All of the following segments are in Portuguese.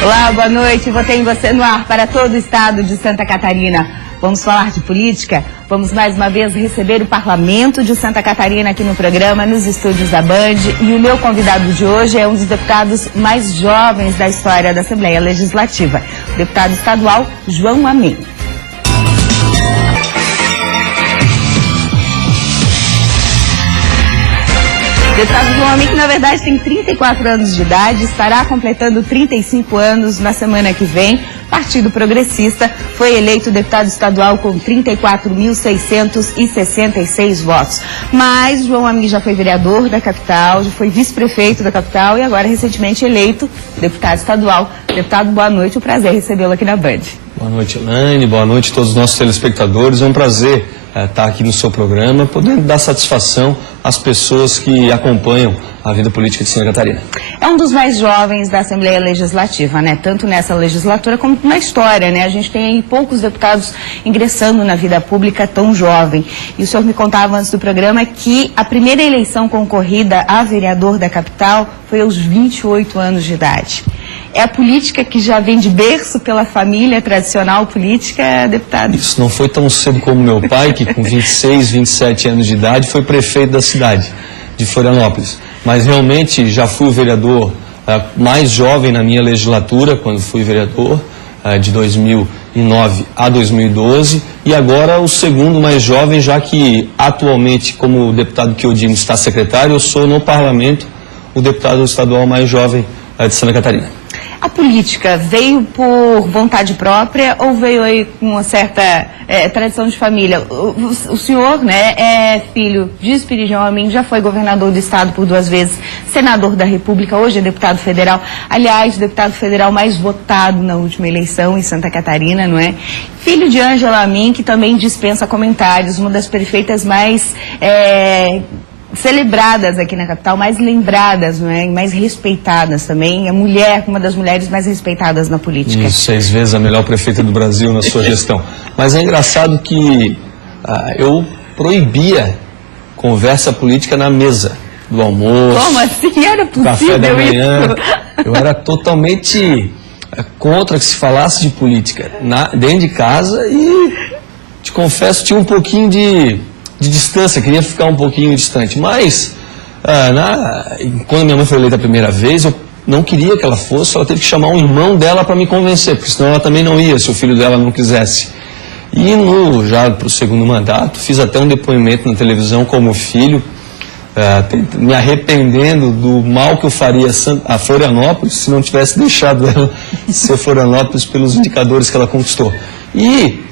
Olá, boa noite. Votei em você no ar para todo o estado de Santa Catarina. Vamos falar de política? Vamos mais uma vez receber o Parlamento de Santa Catarina aqui no programa, nos estúdios da Band. E o meu convidado de hoje é um dos deputados mais jovens da história da Assembleia Legislativa, o deputado estadual João Amin. O deputado João Amin, que na verdade tem 34 anos de idade, estará completando 35 anos na semana que vem. Partido Progressista, foi eleito deputado estadual com 34.666 votos. Mas João Amin já foi vereador da capital, já foi vice-prefeito da capital e agora recentemente eleito deputado estadual. Deputado, boa noite, um prazer recebê-lo aqui na Band. Boa noite, Elaine, boa noite a todos os nossos telespectadores. É um prazer estar aqui no seu programa, podendo dar satisfação às pessoas que acompanham a vida política de Santa Catarina. É um dos mais jovens da Assembleia Legislativa, né? Tanto nessa legislatura como na história, né? A gente tem aí poucos deputados ingressando na vida pública tão jovem. E o senhor me contava antes do programa que a primeira eleição concorrida a vereador da capital foi aos 28 anos de idade. É a política que já vem de berço pela família tradicional política, deputado? Isso não foi tão cedo como meu pai, que com 26, 27 anos de idade foi prefeito da cidade de Florianópolis. Mas realmente já fui o vereador mais jovem na minha legislatura, quando fui vereador, de 2009 a 2012, e agora o segundo mais jovem, já que atualmente, como o deputado que eu digo está secretário, eu sou no parlamento o deputado estadual mais jovem de Santa Catarina. A política veio por vontade própria ou veio aí com uma certa tradição de família? O senhor, né, é filho de Espiridião Amin, já foi governador do estado por 2 vezes, senador da República, hoje é deputado federal. Aliás, o deputado federal mais votado na última eleição em Santa Catarina, não é? Filho de Ângela Amin, que também dispensa comentários, uma das prefeitas mais celebradas aqui na capital, mais lembradas, não é? E mais respeitadas também. A mulher, uma das mulheres mais respeitadas na política. Isso, 6 vezes a melhor prefeita do Brasil na sua gestão. Mas é engraçado que eu proibia conversa política na mesa do almoço. Como assim? Era possível café da manhã. Isso? Eu era totalmente contra que se falasse de política dentro de casa e, te confesso, tinha um pouquinho de distância, queria ficar um pouquinho distante, mas quando minha mãe foi eleita a primeira vez, eu não queria que ela fosse, ela teve que chamar um irmão dela para me convencer, porque senão ela também não ia, se o filho dela não quisesse. E já para o segundo mandato, fiz até um depoimento na televisão como filho, me arrependendo do mal que eu faria a Florianópolis, se não tivesse deixado ela ser Florianópolis pelos indicadores que ela conquistou. E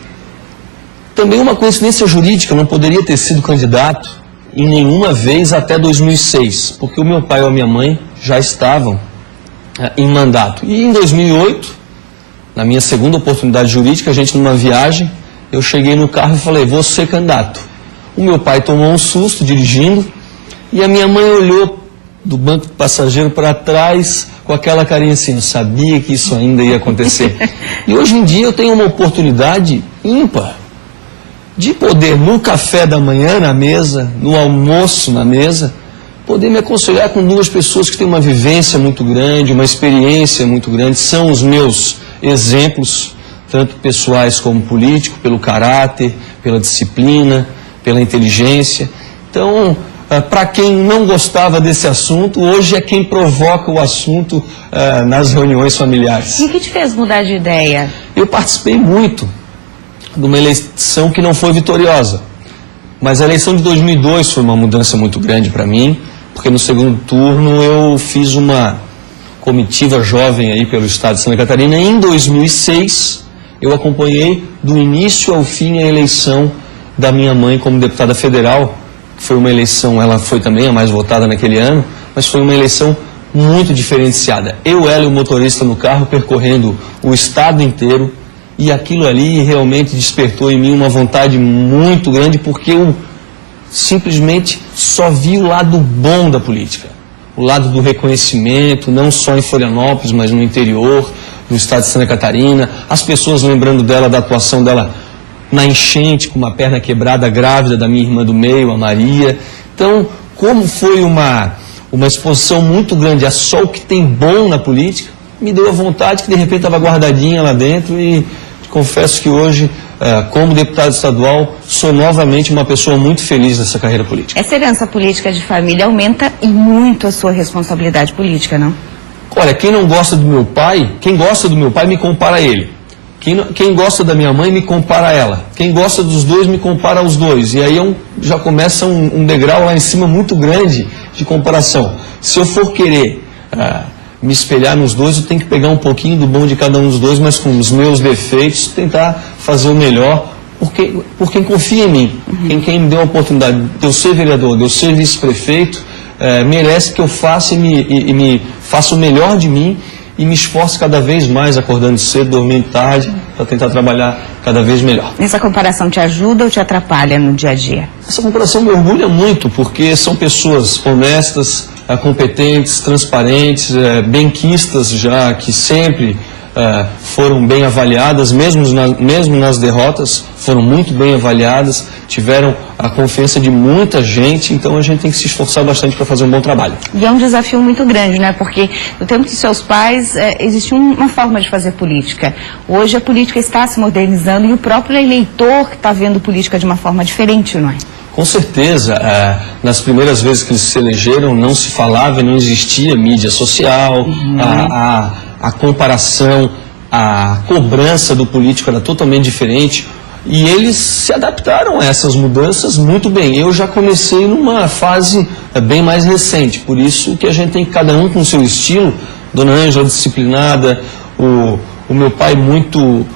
também uma coincidência jurídica, eu não poderia ter sido candidato em nenhuma vez até 2006, porque o meu pai ou a minha mãe já estavam em mandato. E em 2008, na minha segunda oportunidade jurídica, a gente numa viagem, eu cheguei no carro e falei, vou ser candidato. O meu pai tomou um susto dirigindo e a minha mãe olhou do banco do passageiro para trás com aquela carinha assim, eu sabia que isso ainda ia acontecer. E hoje em dia eu tenho uma oportunidade ímpar de poder, no café da manhã na mesa, no almoço na mesa, poder me aconselhar com 2 pessoas que têm uma vivência muito grande, uma experiência muito grande, são os meus exemplos, tanto pessoais como políticos, pelo caráter, pela disciplina, pela inteligência. Então, para quem não gostava desse assunto, hoje é quem provoca o assunto nas reuniões familiares. E o que te fez mudar de ideia? Eu participei muito de uma eleição que não foi vitoriosa, mas a eleição de 2002 foi uma mudança muito grande para mim, porque no segundo turno eu fiz uma comitiva jovem aí pelo estado de Santa Catarina. Em 2006 eu acompanhei do início ao fim a eleição da minha mãe como deputada federal, que foi uma eleição, ela foi também a mais votada naquele ano, mas foi uma eleição muito diferenciada. Ela e o motorista no carro percorrendo o estado inteiro. E aquilo ali realmente despertou em mim uma vontade muito grande, porque eu simplesmente só vi o lado bom da política. O lado do reconhecimento, não só em Florianópolis, mas no interior do estado de Santa Catarina. As pessoas lembrando dela, da atuação dela na enchente, com uma perna quebrada, grávida da minha irmã do meio, a Maria. Então, como foi uma exposição muito grande a só o que tem bom na política, me deu a vontade que de repente estava guardadinha lá dentro e confesso que hoje, como deputado estadual, sou novamente uma pessoa muito feliz nessa carreira política. Essa herança política de família aumenta e muito a sua responsabilidade política, não? Olha, quem não gosta do meu pai, quem gosta do meu pai me compara a ele. Quem gosta da minha mãe me compara a ela. Quem gosta dos dois me compara aos dois. E aí já começa um degrau lá em cima muito grande de comparação. Se eu for querer me espelhar nos dois, eu tenho que pegar um pouquinho do bom de cada um dos dois, mas com os meus defeitos, tentar fazer o melhor por quem confia em mim. Quem me deu a oportunidade de eu ser vereador, de eu ser vice-prefeito, merece que eu faça e me faça o melhor de mim e me esforce cada vez mais, acordando cedo, dormindo tarde, para tentar trabalhar cada vez melhor. Essa comparação te ajuda ou te atrapalha no dia a dia? Essa comparação me orgulha muito, porque são pessoas honestas, competentes, transparentes, benquistas já, que sempre foram bem avaliadas, mesmo nas derrotas, foram muito bem avaliadas, tiveram a confiança de muita gente, então a gente tem que se esforçar bastante para fazer um bom trabalho. E é um desafio muito grande, né? Porque no tempo dos seus pais existia uma forma de fazer política. Hoje a política está se modernizando e o próprio eleitor está vendo política de uma forma diferente, não é? Com certeza, nas primeiras vezes que eles se elegeram não se falava, não existia mídia social, a comparação, a cobrança do político era totalmente diferente e eles se adaptaram a essas mudanças muito bem. Eu já comecei numa fase bem mais recente, por isso que a gente tem cada um com o seu estilo. Dona Ângela disciplinada, o meu pai muito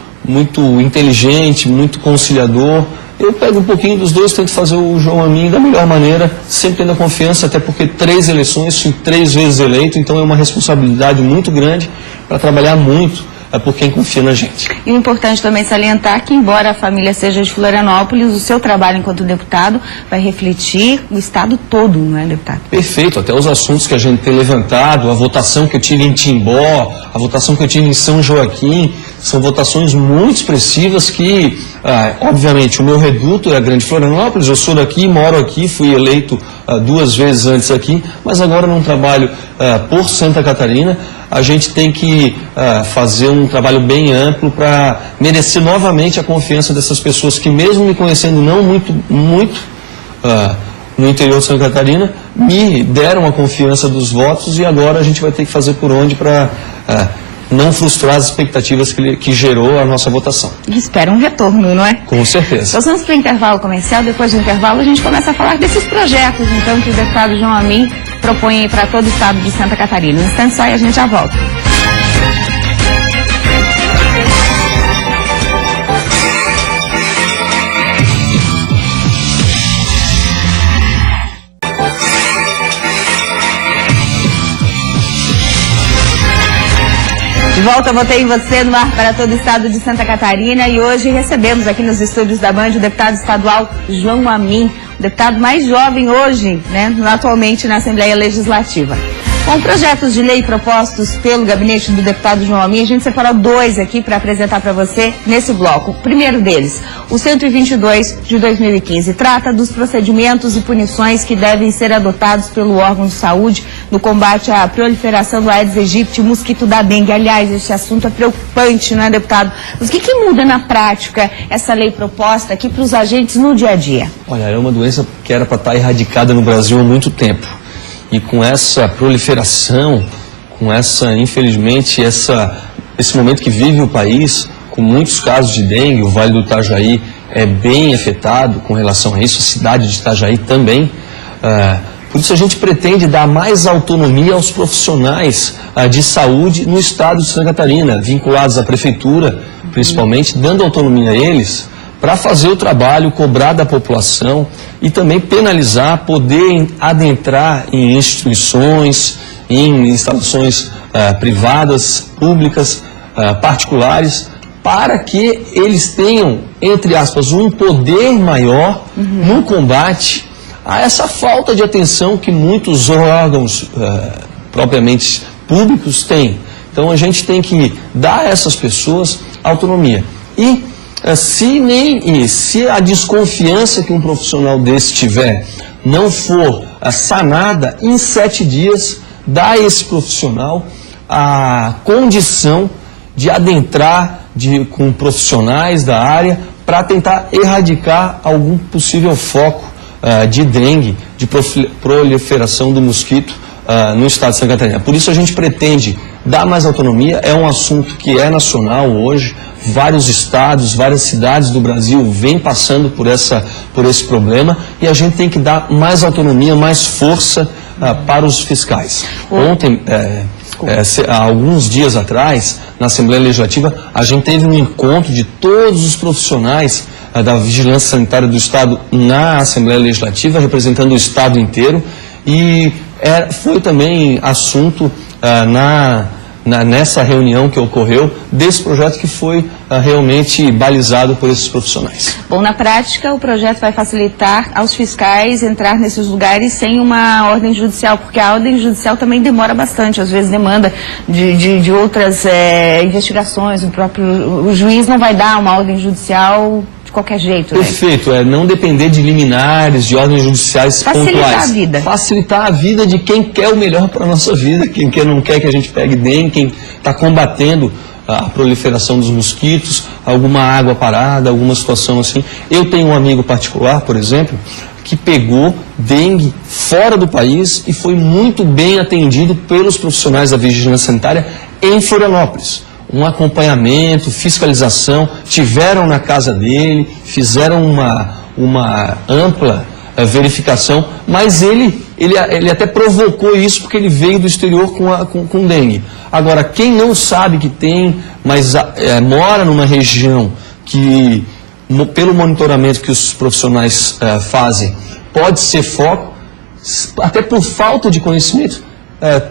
inteligente, muito conciliador. Eu pego um pouquinho dos dois, tento fazer o João Amin da melhor maneira, sempre tendo a confiança, até porque 3 eleições, fui 3 vezes eleito, então é uma responsabilidade muito grande para trabalhar muito por quem confia na gente. E o importante também salientar que, embora a família seja de Florianópolis, o seu trabalho enquanto deputado vai refletir o estado todo, não é, deputado? Perfeito, até os assuntos que a gente tem levantado, a votação que eu tive em Timbó, a votação que eu tive em São Joaquim, são votações muito expressivas que, obviamente, o meu reduto é a Grande Florianópolis, eu sou daqui, moro aqui, fui eleito 2 vezes antes aqui, mas agora num trabalho por Santa Catarina, a gente tem que fazer um trabalho bem amplo para merecer novamente a confiança dessas pessoas que, mesmo me conhecendo não muito no interior de Santa Catarina, me deram a confiança dos votos e agora a gente vai ter que fazer por onde para não frustrar as expectativas que gerou a nossa votação. E espera um retorno, não é? Com certeza. Nós vamos para o intervalo comercial, depois do intervalo a gente começa a falar desses projetos, então, que o deputado João Amin propõe para todo o estado de Santa Catarina. No instante só e a gente já volta. De volta, votei em você no ar para todo o estado de Santa Catarina e hoje recebemos aqui nos estúdios da Band o deputado estadual João Amin, o deputado mais jovem hoje, né, atualmente na Assembleia Legislativa. Com projetos de lei propostos pelo gabinete do deputado João Amin, a gente separou 2 aqui para apresentar para você nesse bloco. O primeiro deles, o 122 de 2015, trata dos procedimentos e punições que devem ser adotados pelo órgão de saúde no combate à proliferação do Aedes aegypti e mosquito da dengue. Aliás, esse assunto é preocupante, não é, deputado? Mas o que muda na prática essa lei proposta aqui para os agentes no dia a dia? Olha, é uma doença que era para estar erradicada no Brasil há muito tempo. E com essa proliferação, infelizmente, esse momento que vive o país, com muitos casos de dengue, o Vale do Itajaí é bem afetado com relação a isso, a cidade de Itajaí também. Por isso a gente pretende dar mais autonomia aos profissionais de saúde no estado de Santa Catarina, vinculados à prefeitura, principalmente, dando autonomia a eles, para fazer o trabalho, cobrar da população e também penalizar, poder adentrar em instituições, em instalações privadas, públicas, particulares, para que eles tenham, entre aspas, um poder maior no combate a essa falta de atenção que muitos órgãos propriamente públicos têm. Então a gente tem que dar a essas pessoas autonomia. E se a desconfiança que um profissional desse tiver não for sanada, em 7 dias, dá a esse profissional a condição de adentrar com profissionais da área para tentar erradicar algum possível foco de dengue, de proliferação do mosquito no estado de Santa Catarina. Por isso a gente pretende dar mais autonomia, é um assunto que é nacional hoje, vários estados, várias cidades do Brasil vêm passando por esse problema e a gente tem que dar mais autonomia, mais força para os fiscais. Ontem, há alguns dias atrás, na Assembleia Legislativa, a gente teve um encontro de todos os profissionais da Vigilância Sanitária do Estado na Assembleia Legislativa, representando o Estado inteiro, e foi também assunto nessa reunião que ocorreu desse projeto que foi realmente balizado por esses profissionais. Bom, na prática, o projeto vai facilitar aos fiscais entrar nesses lugares sem uma ordem judicial, porque a ordem judicial também demora bastante, às vezes demanda de outras investigações, o juiz não vai dar uma ordem judicial de qualquer jeito. Perfeito, não depender de liminares, de ordens judiciais pontuais. Facilitar a vida. Facilitar a vida de quem quer o melhor para a nossa vida, quem não quer que a gente pegue dengue, quem está combatendo a proliferação dos mosquitos, alguma água parada, alguma situação assim. Eu tenho um amigo particular, por exemplo, que pegou dengue fora do país e foi muito bem atendido pelos profissionais da Vigilância Sanitária em Florianópolis. Um acompanhamento, fiscalização, tiveram na casa dele, fizeram uma ampla verificação, mas ele até provocou isso porque ele veio do exterior com dengue. Agora, quem não sabe que tem, mas mora numa região que, pelo monitoramento que os profissionais fazem, pode ser foco, até por falta de conhecimento,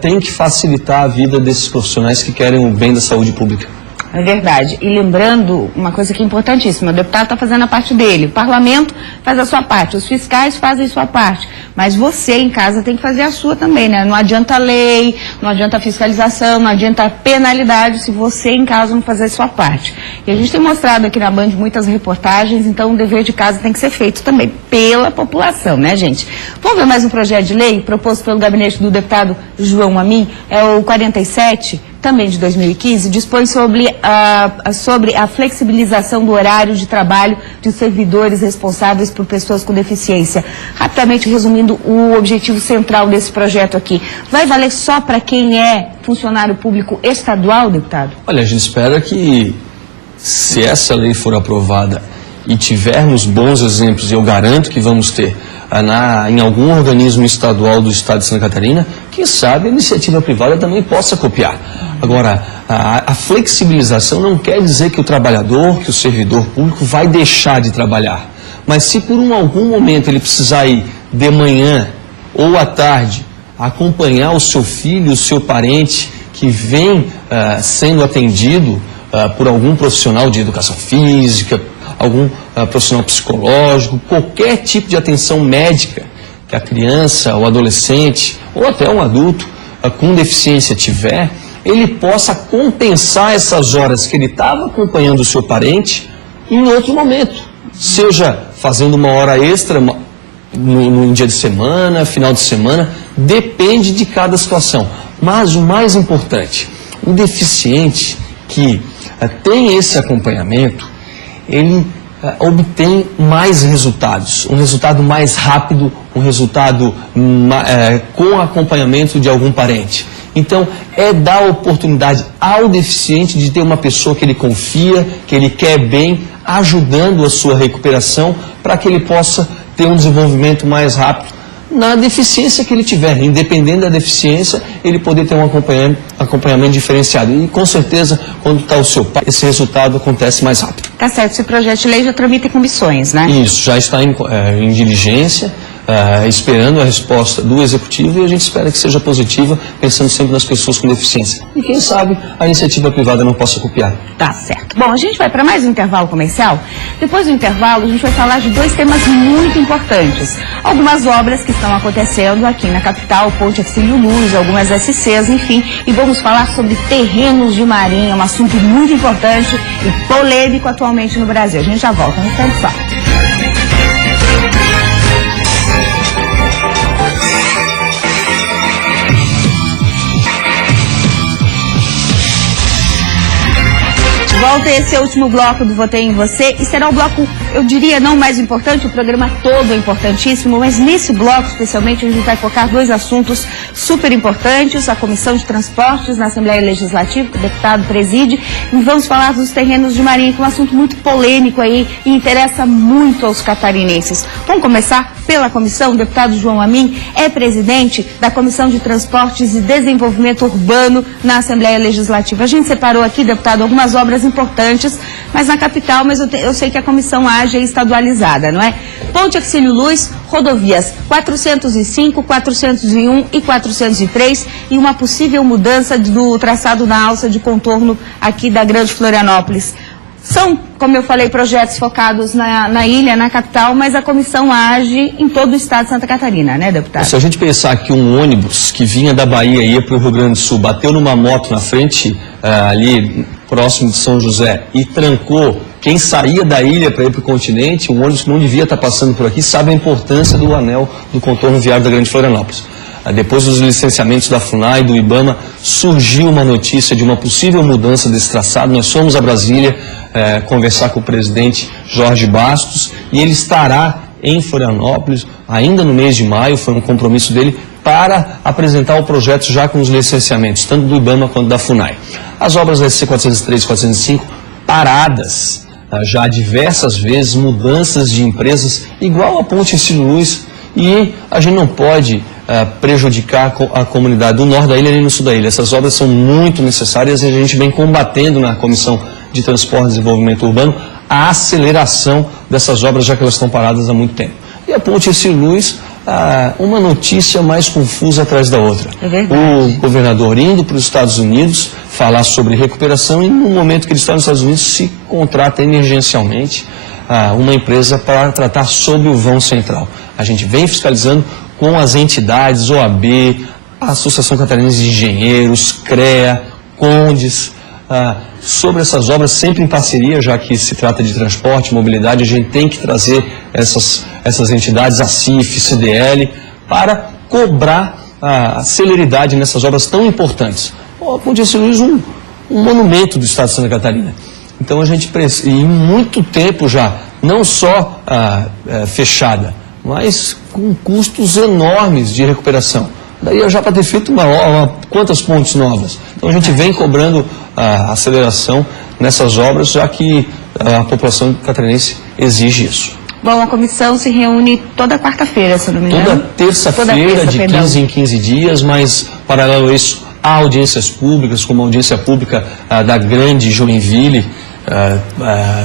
tem que facilitar a vida desses profissionais que querem o bem da saúde pública. É verdade. E lembrando uma coisa que é importantíssima, o deputado está fazendo a parte dele, o parlamento faz a sua parte, os fiscais fazem a sua parte, mas você em casa tem que fazer a sua também, né? Não adianta lei, não adianta fiscalização, não adianta penalidade se você em casa não fazer a sua parte. E a gente tem mostrado aqui na Band muitas reportagens, então o dever de casa tem que ser feito também pela população, né, gente? Vamos ver mais um projeto de lei proposto pelo gabinete do deputado João Amin, é o 47, também de 2015, dispõe sobre a flexibilização do horário de trabalho de servidores responsáveis por pessoas com deficiência. Rapidamente resumindo o objetivo central desse projeto aqui, vai valer só para quem é funcionário público estadual, deputado? Olha, a gente espera que, se essa lei for aprovada e tivermos bons exemplos, e eu garanto que vamos ter, em algum organismo estadual do estado de Santa Catarina, quem sabe a iniciativa privada também possa copiar. Agora, a flexibilização não quer dizer que o trabalhador, que o servidor público vai deixar de trabalhar. Mas se por algum momento ele precisar ir de manhã ou à tarde acompanhar o seu filho, o seu parente que vem sendo atendido por algum profissional de educação física, algum profissional psicológico, qualquer tipo de atenção médica que a criança, o adolescente ou até um adulto com deficiência tiver, ele possa compensar essas horas que ele estava acompanhando o seu parente em outro momento, seja fazendo uma hora extra no dia de semana, final de semana, depende de cada situação. Mas o mais importante, o deficiente que tem esse acompanhamento, ele obtém mais resultados, um resultado mais rápido, um resultado com acompanhamento de algum parente. Então, dar oportunidade ao deficiente de ter uma pessoa que ele confia, que ele quer bem, ajudando a sua recuperação, para que ele possa ter um desenvolvimento mais rápido na deficiência que ele tiver. Independente da deficiência, ele poder ter um acompanhamento diferenciado. E, com certeza, quando está o seu pai, esse resultado acontece mais rápido. Tá certo, esse projeto de lei já tramita em comissões, né? Isso, já está em diligência, esperando a resposta do Executivo, e a gente espera que seja positiva, pensando sempre nas pessoas com deficiência. E quem sabe a iniciativa privada não possa copiar. Tá certo. Bom, a gente vai para mais um intervalo comercial. Depois do intervalo, a gente vai falar de dois temas muito importantes. Algumas obras que estão acontecendo aqui na capital, Ponte Hercílio Luz, algumas SCs, enfim. E vamos falar sobre terrenos de marinha, um assunto muito importante e polêmico atualmente no Brasil. A gente já volta no intervalo. volta, esse é o último bloco do Votei em Você e será o bloco, eu diria, não mais importante, o programa todo é importantíssimo, mas nesse bloco especialmente a gente vai focar dois assuntos super importantes, a Comissão de Transportes na Assembleia Legislativa, que o deputado preside, e vamos falar dos terrenos de Marinha, que é um assunto muito polêmico aí e interessa muito aos catarinenses. Vamos começar pela comissão. O deputado João Amin é presidente da Comissão de Transportes e Desenvolvimento Urbano na Assembleia Legislativa. A gente separou aqui, deputado, algumas obras importantes, mas na capital, mas eu sei que a comissão age estadualizada, não é? Ponte Hercílio Luz, rodovias 405, 401 e 403 e uma possível mudança do traçado da alça de contorno aqui da Grande Florianópolis. São, como eu falei, projetos focados na ilha, na capital, mas a comissão age em todo o estado de Santa Catarina, né, deputado? Se a gente pensar que um ônibus que vinha da Bahia e ia para o Rio Grande do Sul, bateu numa moto na frente, ali próximo de São José, e trancou quem saía da ilha para ir para o continente, um ônibus que não devia estar passando por aqui, sabe a importância do anel do contorno viário da Grande Florianópolis. Depois dos licenciamentos da FUNAI e do IBAMA, surgiu uma notícia de uma possível mudança desse traçado. Nós fomos a Brasília conversar com o presidente Jorge Bastos e ele estará em Florianópolis ainda no mês de maio, foi um compromisso dele, para apresentar o projeto já com os licenciamentos, tanto do IBAMA quanto da FUNAI. As obras da SC 403 e 405 paradas já diversas vezes, mudanças de empresas, igual a Ponte Hercílio Luz, e a gente não pode prejudicar a comunidade do norte da ilha e no sul da ilha. Essas obras são muito necessárias e a gente vem combatendo na Comissão de Transporte e Desenvolvimento Urbano a aceleração dessas obras, já que elas estão paradas há muito tempo. E a Ponte Hercílio Luz, uma notícia mais confusa atrás da outra. O governador indo para os Estados Unidos falar sobre recuperação e no momento que ele está nos Estados Unidos se contrata emergencialmente uma empresa para tratar sobre o vão central. A gente vem fiscalizando com as entidades, OAB, a Associação Catarinense de Engenheiros, CREA, Condes, sobre essas obras, sempre em parceria, já que se trata de transporte, mobilidade, a gente tem que trazer essas entidades, a CIF, CDL, para cobrar a celeridade nessas obras tão importantes. A Ponte Hercílio Luz, um monumento do estado de Santa Catarina. Então a gente precisa, e muito tempo já, não só fechada, mas com custos enormes de recuperação. Daí já para ter feito quantas pontes novas? Então a gente vem cobrando a aceleração nessas obras, já que a população catarinense exige isso. Bom, a comissão se reúne toda quarta-feira, se não me engano. Toda terça-feira, de 15 em 15 dias, mas paralelo a isso, há audiências públicas, como a audiência pública da Grande Joinville,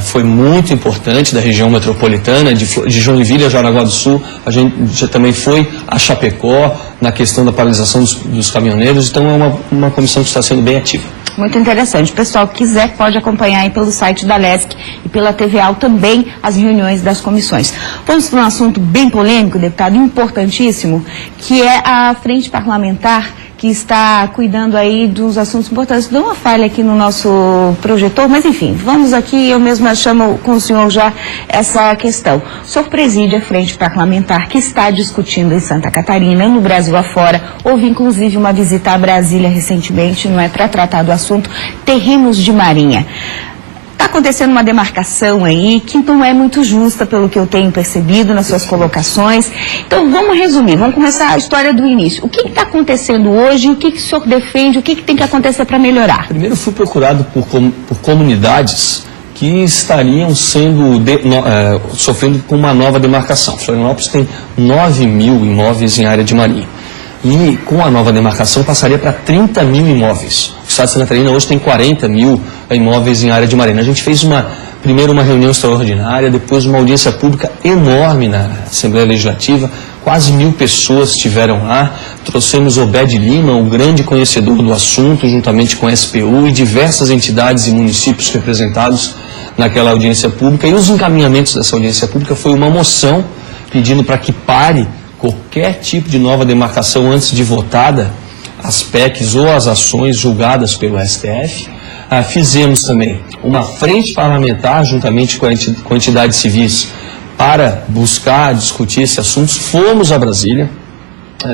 foi muito importante, da região metropolitana, de Joinville a Jaraguá do Sul. A gente já também foi a Chapecó na questão da paralisação dos caminhoneiros, então é uma comissão que está sendo bem ativa. Muito interessante. O pessoal que quiser pode acompanhar aí pelo site da LESC e pela TVAL também as reuniões das comissões. Vamos para um assunto bem polêmico, deputado, importantíssimo, que é a Frente Parlamentar que está cuidando aí dos assuntos importantes. Deu uma falha aqui no nosso projetor, mas enfim, vamos aqui, eu mesma chamo com o senhor já essa questão. O senhor preside a Frente Parlamentar que está discutindo em Santa Catarina, no Brasil afora. Houve inclusive uma visita a Brasília recentemente, não é, para tratar do assunto terrenos de Marinha. Está acontecendo uma demarcação aí que não é muito justa, pelo que eu tenho percebido nas suas colocações. Então, vamos resumir, vamos começar a história do início. O que está acontecendo hoje, o que o senhor defende, o que tem que acontecer para melhorar? Primeiro, fui procurado por comunidades que estariam sofrendo com uma nova demarcação. Florianópolis tem 9 mil imóveis em área de marinha. E com a nova demarcação passaria para 30 mil imóveis. O estado de Santa Catarina hoje tem 40 mil imóveis em área de marinha. A gente fez primeiro uma reunião extraordinária, depois uma audiência pública enorme na Assembleia Legislativa, quase 1.000 pessoas estiveram lá. Trouxemos Obed Lima, um grande conhecedor do assunto, juntamente com a SPU e diversas entidades e municípios representados naquela audiência pública. E os encaminhamentos dessa audiência pública foi uma moção pedindo para que pare qualquer tipo de nova demarcação antes de votada, as PECs ou as ações julgadas pelo STF. Fizemos também uma frente parlamentar, juntamente com entidades civis, para buscar discutir esse assunto. Fomos a Brasília,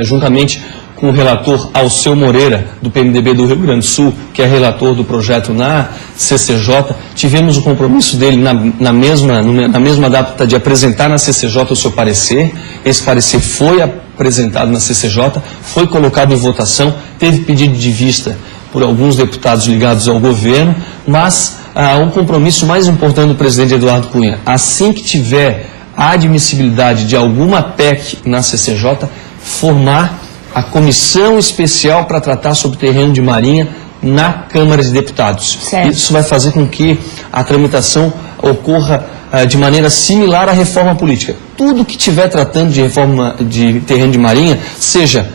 juntamente com o relator Alceu Moreira, do PMDB do Rio Grande do Sul, que é relator do projeto na CCJ. Tivemos o compromisso dele na mesma data de apresentar na CCJ o seu parecer. Esse parecer foi apresentado na CCJ, foi colocado em votação, teve pedido de vista por alguns deputados ligados ao governo, mas um compromisso mais importante do presidente Eduardo Cunha: assim que tiver a admissibilidade de alguma PEC na CCJ, formar a comissão especial para tratar sobre terreno de marinha na Câmara de Deputados. Certo. Isso vai fazer com que a tramitação ocorra de maneira similar à reforma política. Tudo que estiver tratando de reforma de terreno de marinha, seja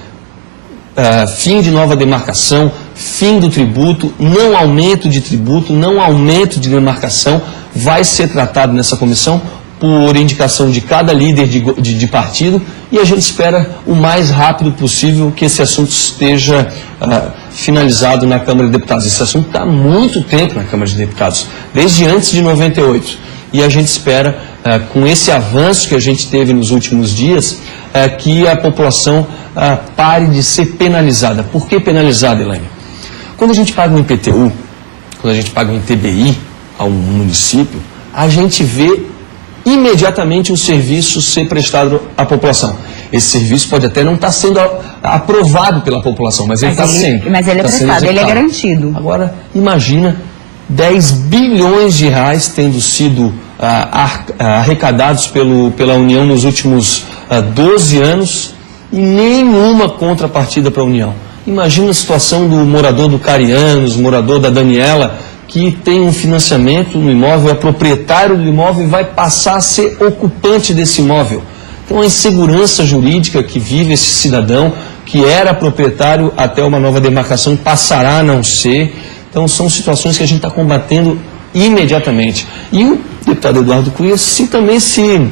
fim de nova demarcação, fim do tributo, não aumento de tributo, não aumento de demarcação, vai ser tratado nessa comissão por indicação de cada líder de partido, e a gente espera o mais rápido possível que esse assunto esteja finalizado na Câmara de Deputados. Esse assunto está há muito tempo na Câmara de Deputados, desde antes de 98, e a gente espera, com esse avanço que a gente teve nos últimos dias, que a população pare de ser penalizada. Por que penalizada, Elaine? Quando a gente paga um IPTU, quando a gente paga um ITBI a um município, a gente vê imediatamente o serviço ser prestado à população. Esse serviço pode até não estar sendo aprovado pela população, mas ele está sendo. Mas ele é prestado, ele é garantido. Agora, imagina 10 bilhões de reais tendo sido arrecadados pela União nos últimos 12 anos e nenhuma contrapartida para a União. Imagina a situação do morador do Carianos, morador da Daniela, que tem um financiamento no imóvel, é proprietário do imóvel e vai passar a ser ocupante desse imóvel. Então a insegurança jurídica que vive esse cidadão, que era proprietário até uma nova demarcação, passará a não ser. Então são situações que a gente está combatendo imediatamente. E o deputado Eduardo Cunha também se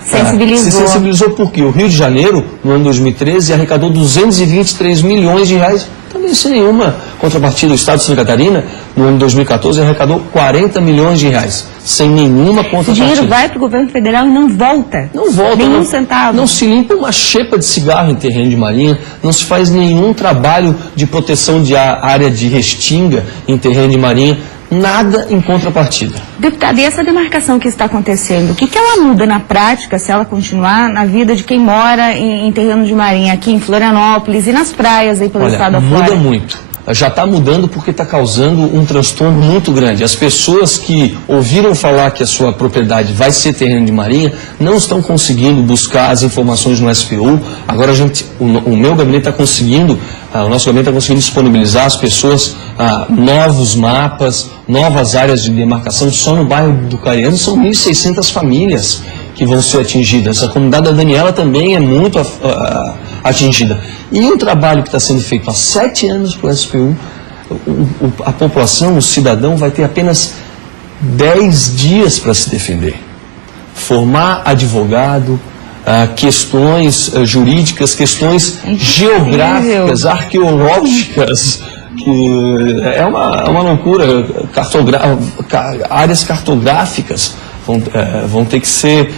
sensibilizou, porque o Rio de Janeiro, no ano 2013, arrecadou 223 milhões de reais, também sem nenhuma contrapartida. O Estado de Santa Catarina, no ano 2014, arrecadou 40 milhões de reais, sem nenhuma contrapartida. O dinheiro vai para o governo federal e não volta. Não volta. Nenhum centavo. Não se limpa uma xepa de cigarro em terreno de marinha, não se faz nenhum trabalho de proteção de área de restinga em terreno de marinha. Nada em contrapartida. Deputado, e essa demarcação que está acontecendo, o que ela muda na prática se ela continuar na vida de quem mora em terreno de marinha aqui em Florianópolis e nas praias aí pelo estado afora? Muda muito. Já está mudando porque está causando um transtorno muito grande. As pessoas que ouviram falar que a sua propriedade vai ser terreno de marinha não estão conseguindo buscar as informações no SPU. Agora o meu gabinete está conseguindo, o nosso gabinete está conseguindo disponibilizar às pessoas novos mapas, novas áreas de demarcação. Só no bairro do Cariano são 1.600 famílias que vão ser atingidas. A comunidade da Daniela também é muito atingida. E o trabalho que está sendo feito há 7 anos para o SPU, a população, o cidadão, vai ter apenas 10 dias para se defender. Formar advogado, questões jurídicas, questões geográficas, arqueológicas, que é uma loucura. Áreas cartográficas vão ter que ser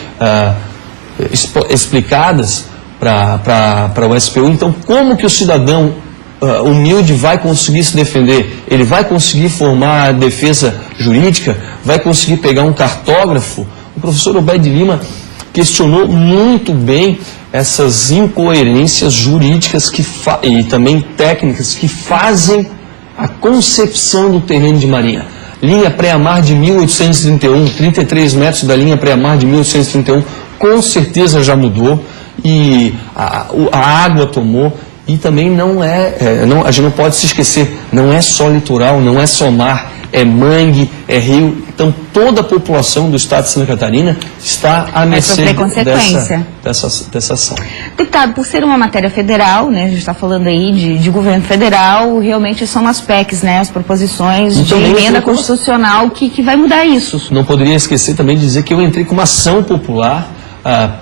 explicadas para o SPU. Então, como que o cidadão humilde vai conseguir se defender? Ele vai conseguir formar a defesa jurídica? Vai conseguir pegar um cartógrafo? O professor Obed Lima questionou muito bem essas incoerências jurídicas e também técnicas que fazem a concepção do terreno de marinha. Linha pré-mar de 1831, 33 metros da linha pré-mar de 1831, com certeza já mudou. E a água tomou, e também a gente não pode se esquecer, não é só litoral, não é só mar, é mangue, é rio. Então toda a população do estado de Santa Catarina está à mercê dessa ação. Deputado, por ser uma matéria federal, né, a gente está falando aí de governo federal, realmente são as PECs, né, as proposições de emenda constitucional que vai mudar isso. Não poderia esquecer também de dizer que eu entrei com uma ação popular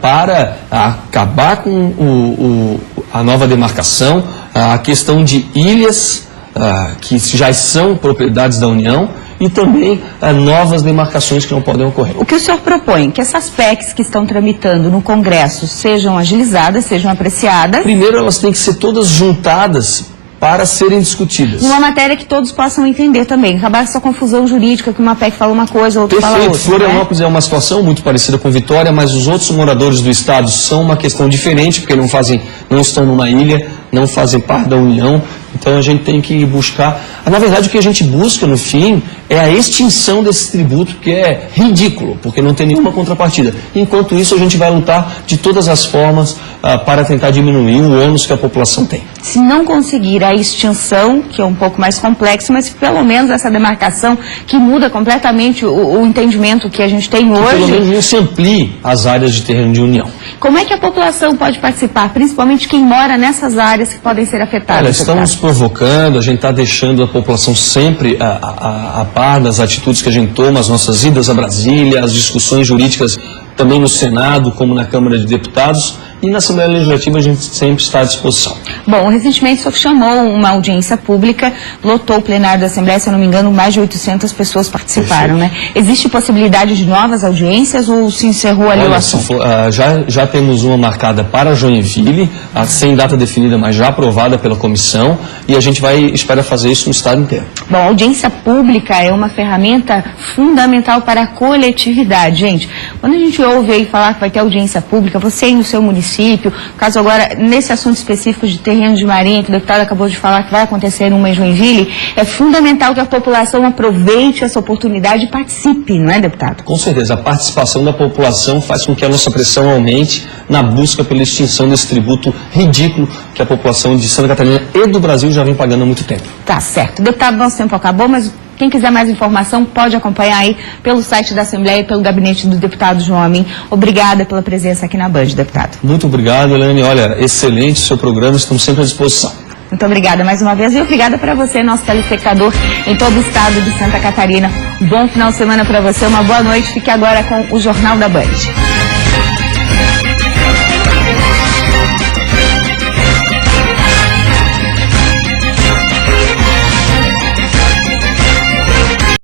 para acabar com a nova demarcação, a questão de ilhas que já são propriedades da União. e também novas demarcações que não podem ocorrer. O que o senhor propõe? Que essas PECs que estão tramitando no Congresso sejam agilizadas, sejam apreciadas? Primeiro, elas têm que ser todas juntadas para serem discutidas. Uma matéria que todos possam entender também. Acabar essa confusão jurídica, que uma PEC fala uma coisa, outra fala outra. Florianópolis é uma situação muito parecida com Vitória, mas os outros moradores do estado são uma questão diferente, porque não estão numa ilha, não fazem parte da União. Então a gente tem que buscar... Na verdade, o que a gente busca, no fim, é a extinção desse tributo, que é ridículo, porque não tem nenhuma contrapartida. Enquanto isso, a gente vai lutar de todas as formas para tentar diminuir o ônus que a população tem. Se não conseguir a extinção, que é um pouco mais complexo, mas pelo menos essa demarcação que muda completamente o entendimento que a gente tem hoje... Pelo menos não se amplie as áreas de terreno de união. Como é que a população pode participar, principalmente quem mora nessas áreas que podem ser afetadas? Olha, estamos provocando, a gente está deixando a população sempre a par das atitudes que a gente toma, as nossas idas a Brasília, as discussões jurídicas também no Senado, como na Câmara de Deputados, e na Assembleia Legislativa a gente sempre está à disposição. Bom, recentemente o senhor chamou uma audiência pública, lotou o plenário da Assembleia, se eu não me engano, mais de 800 sem participaram, né? Existe possibilidade de novas audiências ou se encerrou ali o assunto? Já temos uma marcada para Joinville, sem data definida, mas já aprovada pela comissão, e a gente espera fazer isso no estado inteiro. Bom, a audiência pública é uma ferramenta fundamental para a coletividade. Gente, quando a gente ouve aí falar que vai ter audiência pública, você aí no seu município, caso agora, nesse assunto específico de terreno de marinha, que o deputado acabou de falar que vai acontecer numa em Joinville, é fundamental que a população aproveite essa oportunidade e participe, não é, deputado? Com certeza, a participação da população faz com que a nossa pressão aumente na busca pela extinção desse tributo ridículo que a população de Santa Catarina e do Brasil já vem pagando há muito tempo. Tá certo. Deputado, nosso tempo acabou, mas quem quiser mais informação pode acompanhar aí pelo site da Assembleia e pelo gabinete do deputado João Amin. Obrigada pela presença aqui na Band, deputado. Muito obrigado, Helene. Olha, excelente o seu programa, estamos sempre à disposição. Muito obrigada mais uma vez e obrigada para você, nosso telespectador em todo o estado de Santa Catarina. Um bom final de semana para você, uma boa noite. Fique agora com o Jornal da Band.